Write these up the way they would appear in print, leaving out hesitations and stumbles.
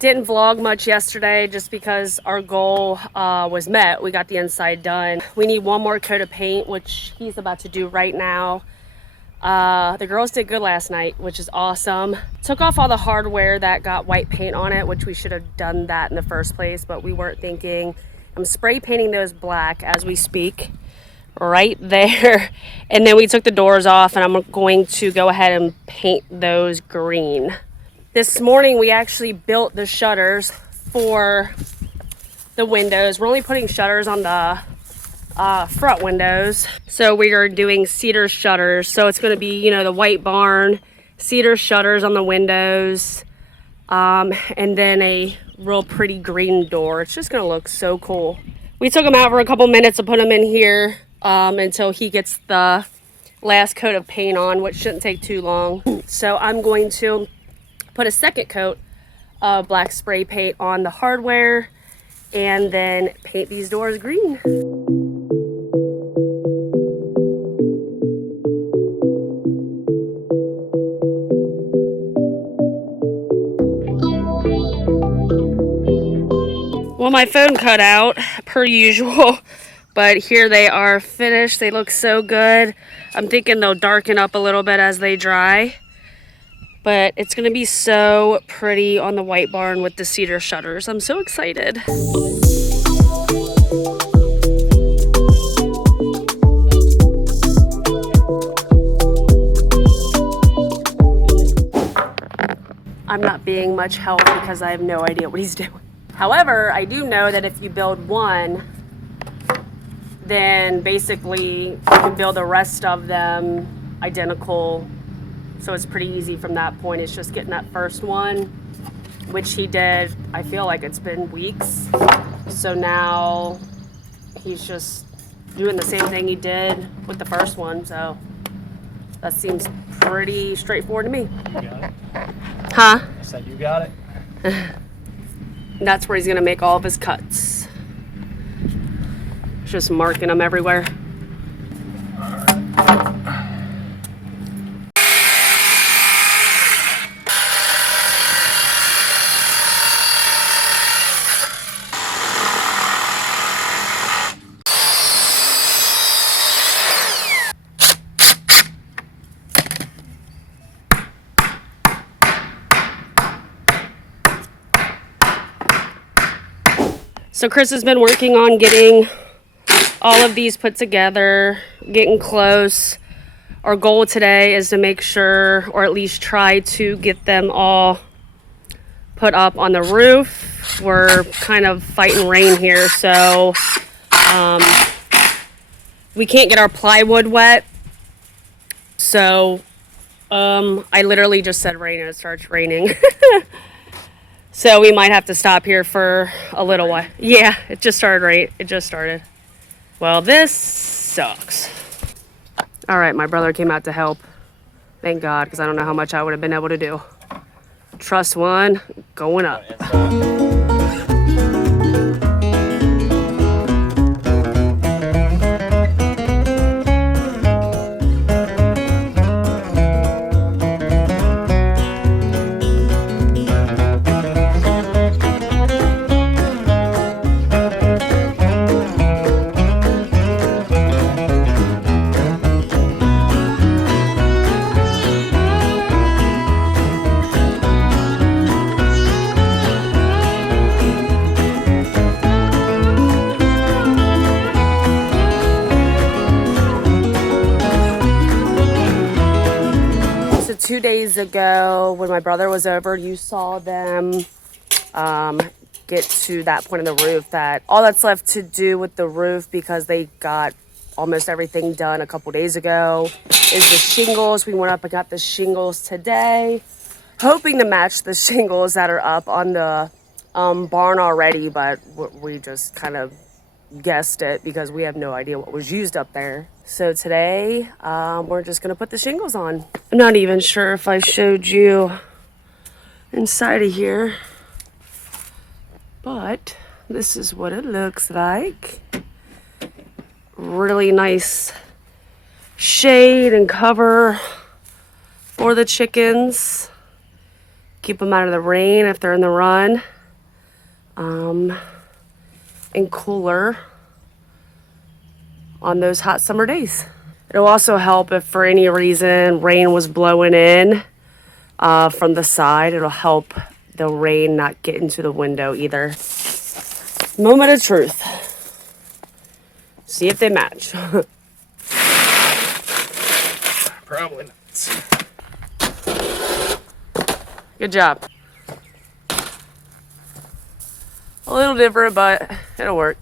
Didn't vlog much yesterday just because our goal was met. We got the inside done. We need one more coat of paint, which he's about to do right now. The girls did good last night, which is awesome. Took off all the hardware that got white paint on it, which we should have done that in the first place, but we weren't thinking. I'm spray painting those black as we speak, right there. And then we took the doors off, and I'm going to go ahead and paint those green. This morning we actually built the shutters for the windows. We're only putting shutters on the front windows. So we are doing cedar shutters. So it's going to be, you know, the white barn, cedar shutters on the windows, and then a real pretty green door. It's just going to look so cool. We took them out for a couple minutes to put them in here until he gets the last coat of paint on, which shouldn't take too long. So I'm going to put a second coat of black spray paint on the hardware and then paint these doors green. Well, my phone cut out per usual, but here they are finished. They look so good. I'm thinking they'll darken up a little bit as they dry. But it's going to be so pretty on the white barn with the cedar shutters. I'm so excited. I'm not being much help because I have no idea what he's doing. However, I do know that if you build one, then basically you can build the rest of them identical. So it's pretty easy from that point. It's just getting that first one, which he did. I feel like it's been weeks. So now he's just doing the same thing he did with the first one. So that seems pretty straightforward to me. You got it? Huh? I said you got it. That's where he's gonna make all of his cuts. Just marking them everywhere. So Chris has been working on getting all of these put together, getting close. Our goal today is to make sure, or at least try to get them all put up on the roof. We're kind of fighting rain here, so we can't get our plywood wet. So I literally just said rain and it starts raining. So we might have to stop here for a little while. Yeah, it just started right. It just started. Well, this sucks. All right, my brother came out to help. Thank God, because I don't know how much I would have been able to do. Truss one, going up. So 2 days ago, when my brother was over, you saw them get to that point of the roof that all that's left to do with the roof, because they got almost everything done a couple days ago, is the shingles. We went up and got the shingles today, hoping to match the shingles that are up on the barn already, but we just kind of guessed it because we have no idea what was used up there. So today we're just gonna put the shingles on. I'm not even sure if I showed you inside of here, but this is what it looks like. Really nice shade and cover for the chickens. Keep them out of the rain if they're in the run. And cooler on those hot summer days. It'll also help if for any reason rain was blowing in from the side. It'll help the rain not get into the window either. Moment of truth. See if they match. Probably not. Good job. A little different, but it'll work.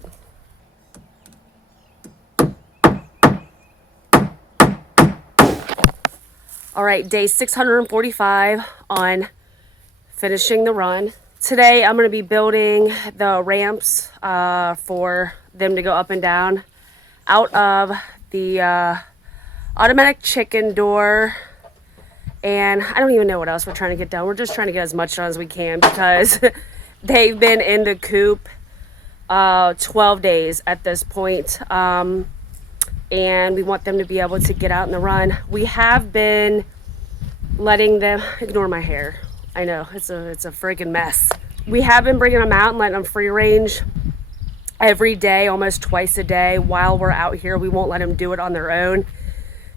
All right, day 645 on finishing the run. Today I'm gonna be building the ramps for them to go up and down out of the automatic chicken door. And I don't even know what else we're trying to get done. We're just trying to get as much done as we can because they've been in the coop 12 days at this point. And we want them to be able to get out in the run. We have been letting them, ignore my hair. I know, it's a freaking mess. We have been bringing them out and letting them free range every day, almost twice a day while we're out here. We won't let them do it on their own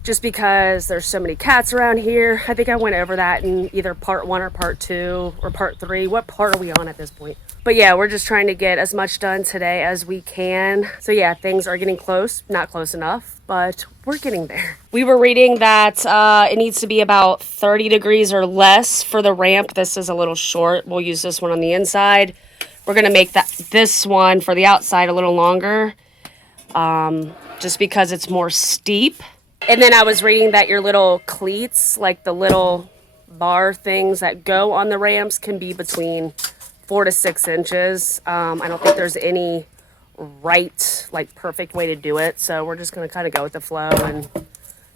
just because there's so many cats around here. I think I went over that in either part 1 or part 2 or part 3. What part are we on at this point? But yeah, we're just trying to get as much done today as we can. So yeah, things are getting close. Not close enough, but we're getting there. We were reading that it needs to be about 30 degrees or less for the ramp. This is a little short. We'll use this one on the inside. We're gonna make this one for the outside a little longer, just because it's more steep. And then I was reading that your little cleats, like the little bar things that go on the ramps, can be between 4 to 6 inches. I don't think there's any right, like, perfect way to do it. So we're just going to kind of go with the flow and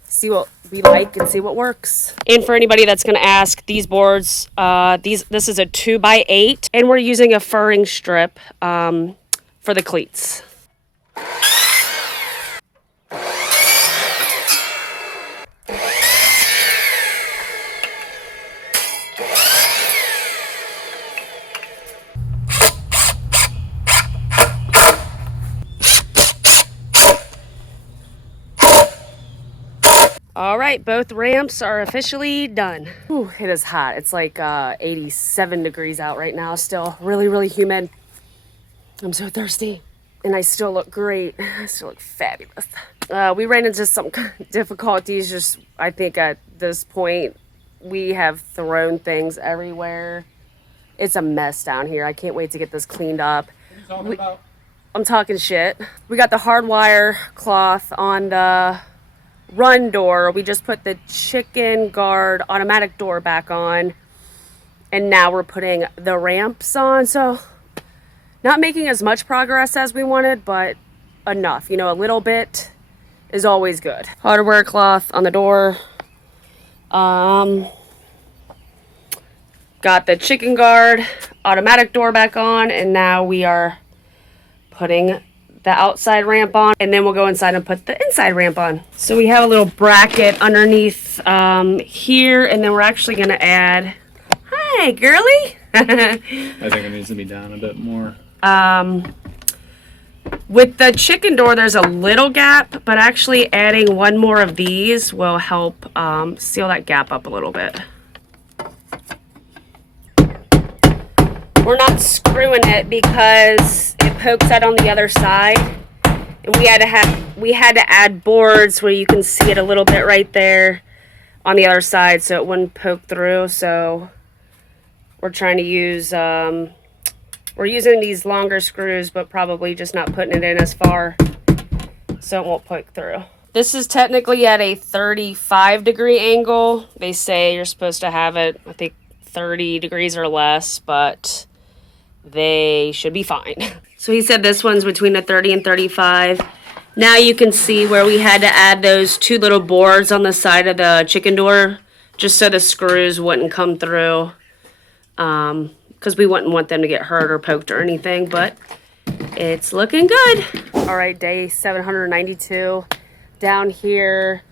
see what we like and see what works. And for anybody that's going to ask, these boards, this is a 2x8, and we're using a furring strip for the cleats. All right, both ramps are officially done. Ooh, it is hot. It's like 87 degrees out right now. Still really, really humid. I'm so thirsty. And I still look great. I still look fabulous. We ran into some difficulties. Just, I think at this point, we have thrown things everywhere. It's a mess down here. I can't wait to get this cleaned up. What are you talking about? I'm talking shit. We got the hardwire cloth on the run door. We just put the chicken guard automatic door back on, and now we're putting the ramps on. So not making as much progress as we wanted, but enough. You know, a little bit is always good. Hardware cloth on the door. Got the chicken guard automatic door back on, and now we are putting the outside ramp on, and then we'll go inside and put the inside ramp on. So we have a little bracket underneath here, and then we're actually going to add, hi girly. I think it needs to be down a bit more. With the chicken door, there's a little gap, but actually adding one more of these will help seal that gap up a little bit. We're not screwing it because it pokes out on the other side, and we had to add boards where you can see it a little bit right there on the other side so it wouldn't poke through. So we're trying to use we're using these longer screws, but probably just not putting it in as far so it won't poke through. This is technically at a 35-degree angle. They say you're supposed to have it, I think, 30 degrees or less, but they should be fine. So he said this one's between a 30 and 35. Now you can see where we had to add those 2 little boards on the side of the chicken door just so the screws wouldn't come through, because we wouldn't want them to get hurt or poked or anything, but it's looking good. All right, day 792. Down here,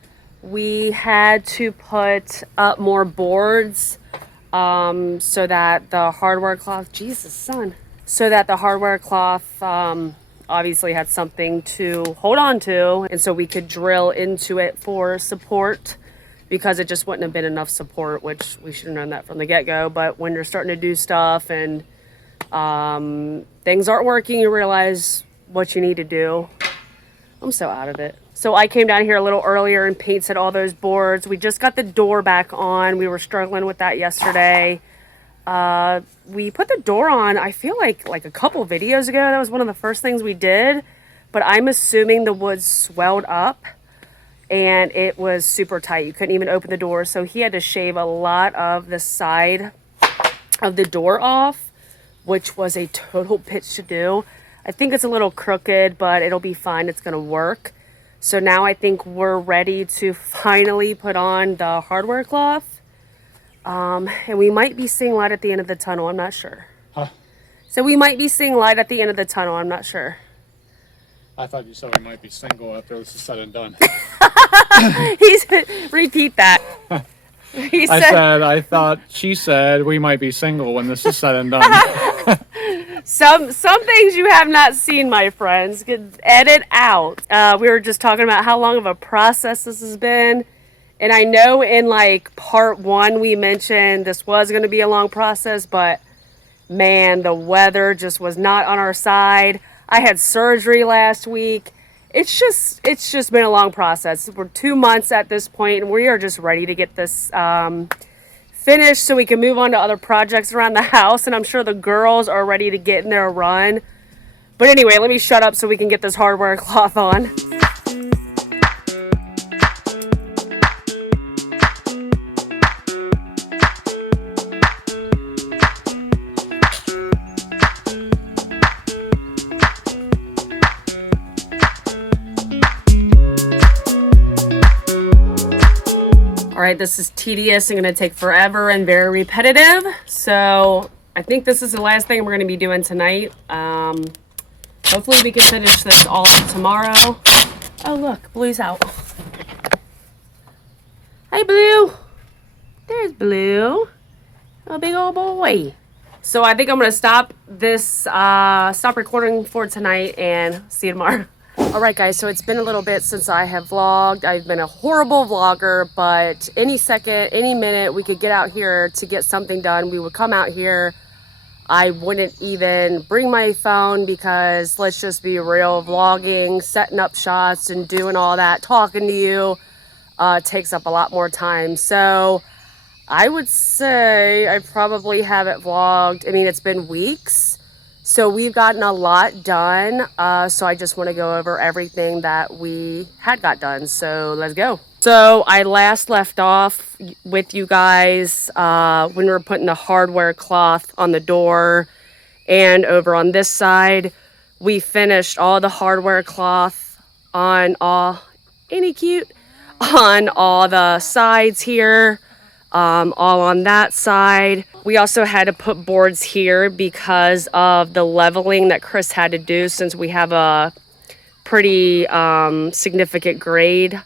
we had to put up more boards so that the hardware cloth, Jesus, son, so that the hardware cloth obviously had something to hold on to, and so we could drill into it for support, because it just wouldn't have been enough support, which we should have known that from the get-go. But when you're starting to do stuff and things aren't working, you realize what you need to do. I'm so out of it. So I came down here a little earlier and painted all those boards. We just got the door back on. We were struggling with that yesterday. We put the door on, I feel like a couple videos ago. That was one of the first things we did. But I'm assuming the wood swelled up and it was super tight. You couldn't even open the door. So he had to shave a lot of the side of the door off, which was a total bitch to do. I think it's a little crooked, but it'll be fine. It's gonna work. So now I think we're ready to finally put on the hardware cloth. And we might be seeing light at the end of the tunnel. I'm not sure. Huh? So we might be seeing light at the end of the tunnel. I'm not sure. I thought you said we might be single after this is said and done. Repeat that. He said, I thought she said we might be single when this is said and done. some things you have not seen, my friends. Edit out. We were just talking about how long of a process this has been. And I know in like part 1 we mentioned this was going to be a long process, but man, the weather just was not on our side. I had surgery last week. It's just been a long process. We're 2 months at this point, and we are just ready to get this finished so we can move on to other projects around the house. And I'm sure the girls are ready to get in their run. But anyway, let me shut up so we can get this hardware cloth on. All right, this is tedious and going to take forever and very repetitive. So I think this is the last thing we're going to be doing tonight. Hopefully we can finish this all tomorrow. Oh, look, Blue's out. Hey, Blue. There's Blue. Oh, big old boy. So I think I'm going to stop recording for tonight and see you tomorrow. All right, guys, so it's been a little bit since I have vlogged. I've been a horrible vlogger, but any second, any minute we could get out here to get something done, we would come out here. I wouldn't even bring my phone because, let's just be real, vlogging, setting up shots and doing all that, talking to you, takes up a lot more time. So I would say I probably haven't vlogged. I mean, it's been weeks. So we've gotten a lot done. So I just want to go over everything that we had got done. So let's go. So I last left off with you guys when we were putting the hardware cloth on the door. And over on this side, we finished all the hardware cloth on all, ain't he cute? On all the sides here. All on that side. We also had to put boards here because of the leveling that Chris had to do, since we have a pretty significant grade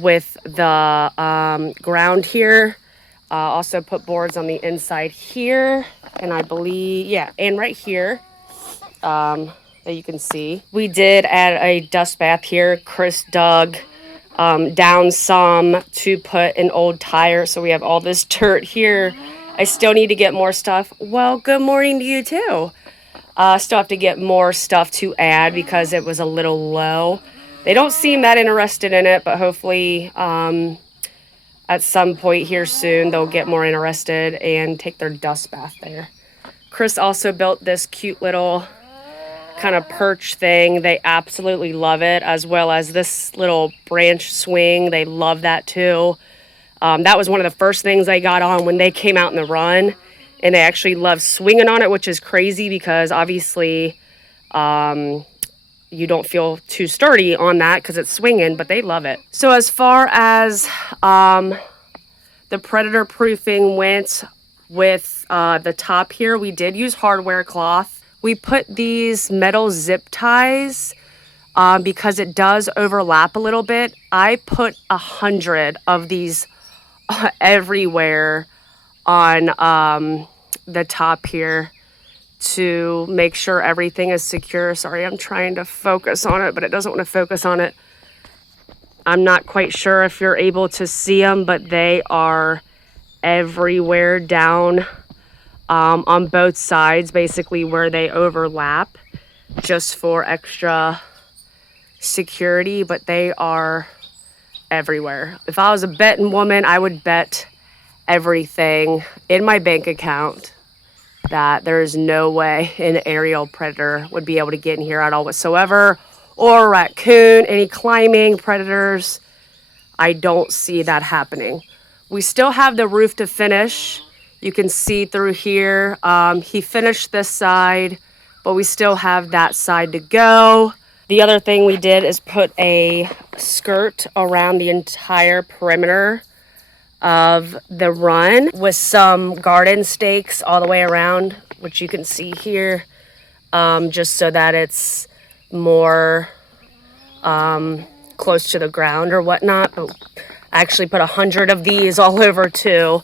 with the ground here. Also put boards on the inside here, and I believe, yeah, and right here that you can see. We did add a dust bath here. Chris dug down some to put an old tire, so we have all this dirt here. I still need to get more stuff. Well, good morning to you too. Still have to get more stuff to add because it was a little low. They don't seem that interested in it, but hopefully at some point here soon they'll get more interested and take their dust bath there. Chris also built this cute little kind of perch thing. They absolutely love it, as well as this little branch swing. They love that too. That was one of the first things they got on when they came out in the run, and they actually love swinging on it, which is crazy because obviously you don't feel too sturdy on that because it's swinging, but they love it. So as far as the predator proofing went with the top here, we did use hardware cloth. We put these metal zip ties because it does overlap a little bit. I put 100 of these everywhere on the top here to make sure everything is secure. Sorry, I'm trying to focus on it, but it doesn't want to focus on it. I'm not quite sure if you're able to see them, but they are everywhere down on both sides, basically where they overlap, just for extra security, but they are everywhere. If I was a betting woman, I would bet everything in my bank account that there is no way an aerial predator would be able to get in here at all whatsoever, or a raccoon, any climbing predators. I don't see that happening. We still have the roof to finish. You can see through here. He finished this side, but we still have that side to go. The other thing we did is put a skirt around the entire perimeter of the run with some garden stakes all the way around, which you can see here, just so that it's more close to the ground or whatnot. But I actually put 100 of these all over too.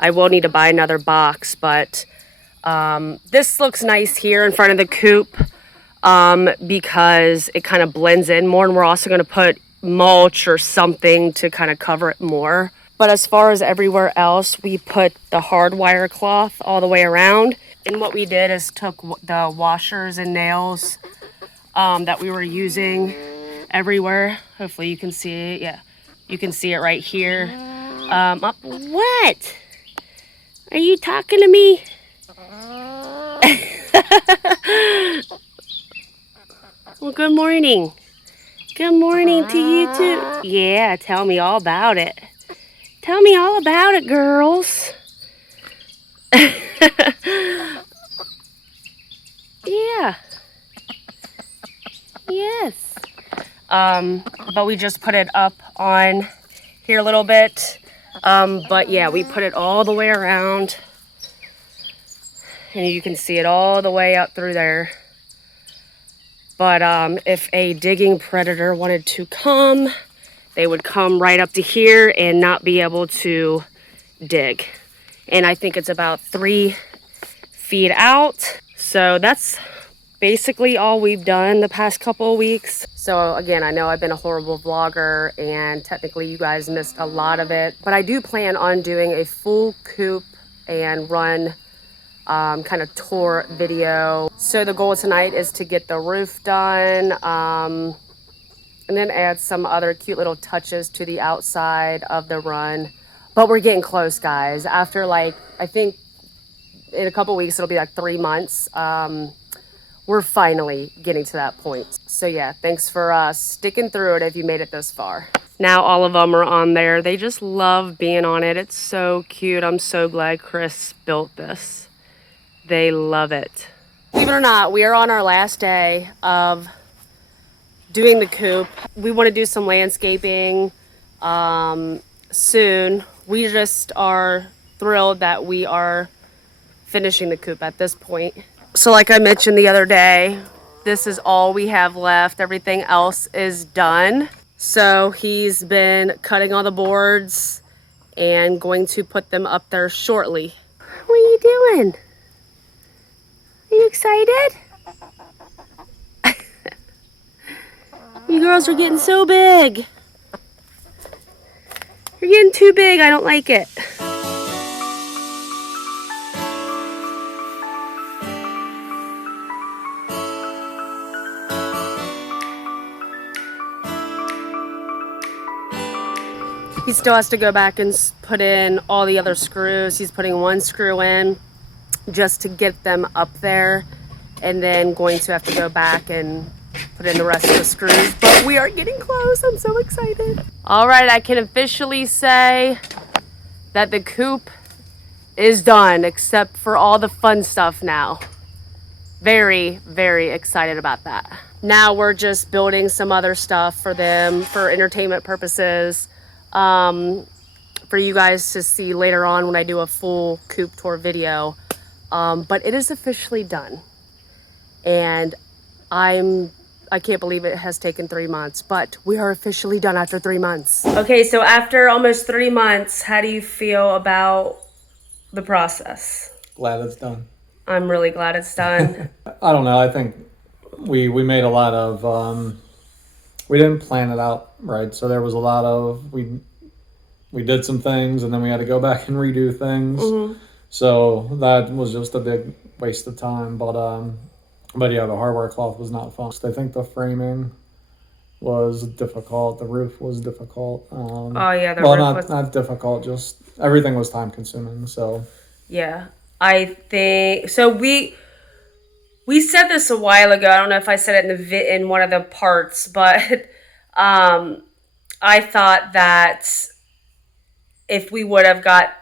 I will need to buy another box, but this looks nice here in front of the coop because it kind of blends in more, and we're also going to put mulch or something to kind of cover it more. But as far as everywhere else, we put the hardwire cloth all the way around. And what we did is took the washers and nails that we were using everywhere. Hopefully you can see it. Yeah, you can see it right here. What? Are you talking to me? Well, good morning. Good morning to you too. Yeah, tell me all about it. Tell me all about it, girls. Yeah. Yes. But we just put it up on here a little bit. But yeah, we put it all the way around. And you can see it all the way up through there. But if a digging predator wanted to come, they would come right up to here and not be able to dig. And I think it's about 3 feet out. So that's basically all we've done the past couple of weeks. So again, I know I've been a horrible vlogger and technically you guys missed a lot of it, but I do plan on doing a full coop and run kind of tour video. So the goal tonight is to get the roof done, and then add some other cute little touches to the outside of the run. But we're getting close, guys. After like, I think in a couple weeks, it'll be like 3 months. We're finally getting to that point. So yeah, thanks for sticking through it if you made it this far. Now all of them are on there. They just love being on it. It's so cute. I'm so glad Chris built this. They love it. Believe it or not, we are on our last day of doing the coop. We want to do some landscaping soon. We just are thrilled that we are finishing the coop at this point. So like I mentioned the other day, this is all we have left. Everything else is done. So he's been cutting all the boards and going to put them up there shortly. What are you doing? Are you excited? You girls are getting so big. You're getting too big. I don't like it. He still has to go back and put in all the other screws. He's putting 1 screw in just to get them up there, and then going to have to go back and put in the rest of the screws. But we are getting close. I'm so excited. All right, I can officially say that the coop is done, except for all the fun stuff now. Very, very excited about that. Now we're just building some other stuff for them for entertainment purposes. For you guys to see later on when I do a full coop tour video. But it is officially done. And I can't believe it has taken 3 months, but we are officially done after 3 months. Okay, so after almost 3 months, how do you feel about the process? Glad it's done. I'm really glad it's done. I don't know. I think we made a lot of we didn't plan it out right, so there was a lot of we did some things and then we had to go back and redo things. Mm-hmm. So that was just a big waste of time. But yeah, the hardware cloth was not fun. I think the framing was difficult. The roof was difficult. Oh yeah, the well, roof was not difficult. Just everything was time consuming. So yeah. I think so. We said this a while ago. I don't know if I said it in one of the parts, but I thought that if we would have got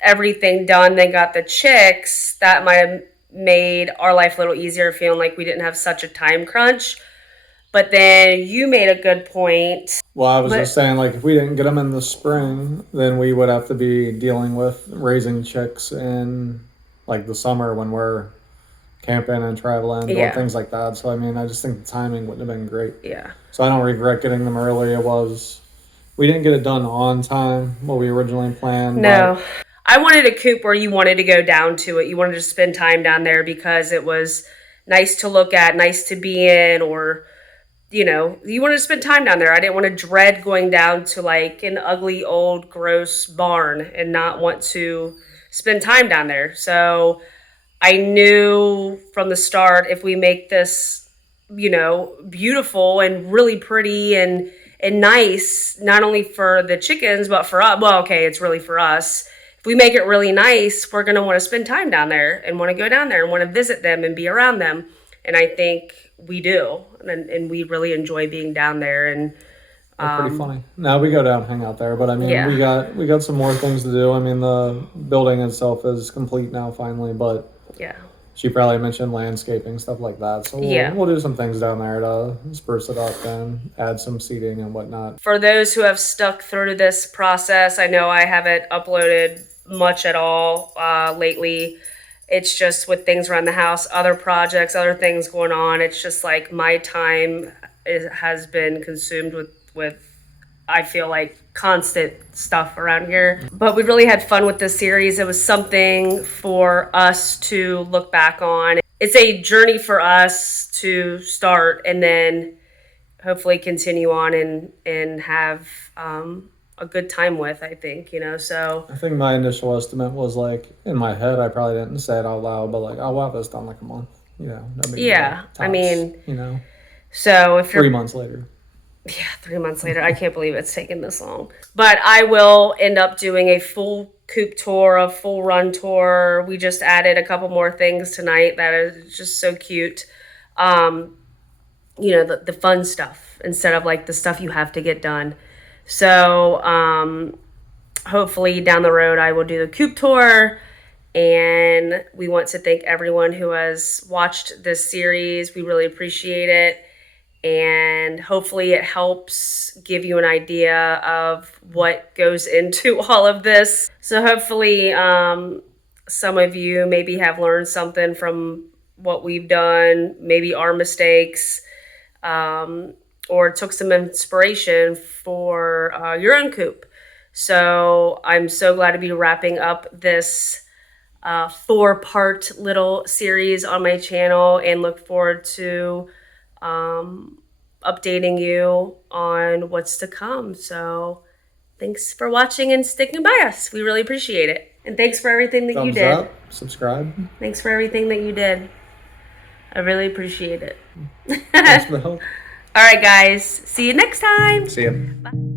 everything done, then got the chicks, that might have made our life a little easier, feeling like we didn't have such a time crunch. But then you made a good point. Well, I was just saying, like, if we didn't get them in the spring, then we would have to be dealing with raising chicks in, like, the summer when we're camping and traveling, doing things like that. So, I mean, I just think the timing wouldn't have been great. Yeah. So I don't regret getting them early. We didn't get it done on time, what we originally planned. No. But I wanted a coop where you wanted to go down to it. You wanted to spend time down there because it was nice to look at, nice to be in, or, you know, you wanted to spend time down there. I didn't want to dread going down to like an ugly, old, gross barn and not want to spend time down there. So I knew from the start, if we make this, you know, beautiful and really pretty and nice, not only for the chickens, but for us, well, okay, it's really for us. If we make it really nice, we're going to want to spend time down there and want to go down there and want to visit them and be around them. And I think we do. And we really enjoy being down there. And they're pretty funny. Now we go down and hang out there, but I mean, Yeah. we got some more things to do. I mean, the building itself is complete now finally, but yeah. she probably mentioned landscaping, stuff like that. So we'll do some things down there to spruce it up and add some seating and whatnot. For those who have stuck through this process, I know I haven't uploaded much at all lately. It's just with things around the house, other projects, other things going on. It's just like my time has been consumed with I feel like constant stuff around here. But we really had fun with this series. It was something for us to look back on. It's a journey for us to start and then hopefully continue on and have a good time with, I think, you know, so. I think my initial estimate was like, in my head, I probably didn't say it out loud, but like, we'll have this done like a month. You know, no big deal. I mean, you know, so if you're 3 months later. Yeah, 3 months later. I can't believe it's taken this long. But I will end up doing a full coop tour, a full run tour. We just added a couple more things tonight that is just so cute. You know, the fun stuff instead of like the stuff you have to get done. So hopefully down the road I will do the coop tour. And we want to thank everyone who has watched this series. We really appreciate it. And hopefully it helps give you an idea of what goes into all of this. So hopefully some of you maybe have learned something from what we've done, maybe our mistakes, or took some inspiration for your own coop. So I'm so glad to be wrapping up this 4-part little series on my channel and look forward to updating you on what's to come. So thanks for watching and sticking by us. We really appreciate it. And thanks for everything that you did. Thumbs up, subscribe. Thanks for everything that you did. I really appreciate it. Thanks for the help. All right, guys. See you next time. See ya. Bye.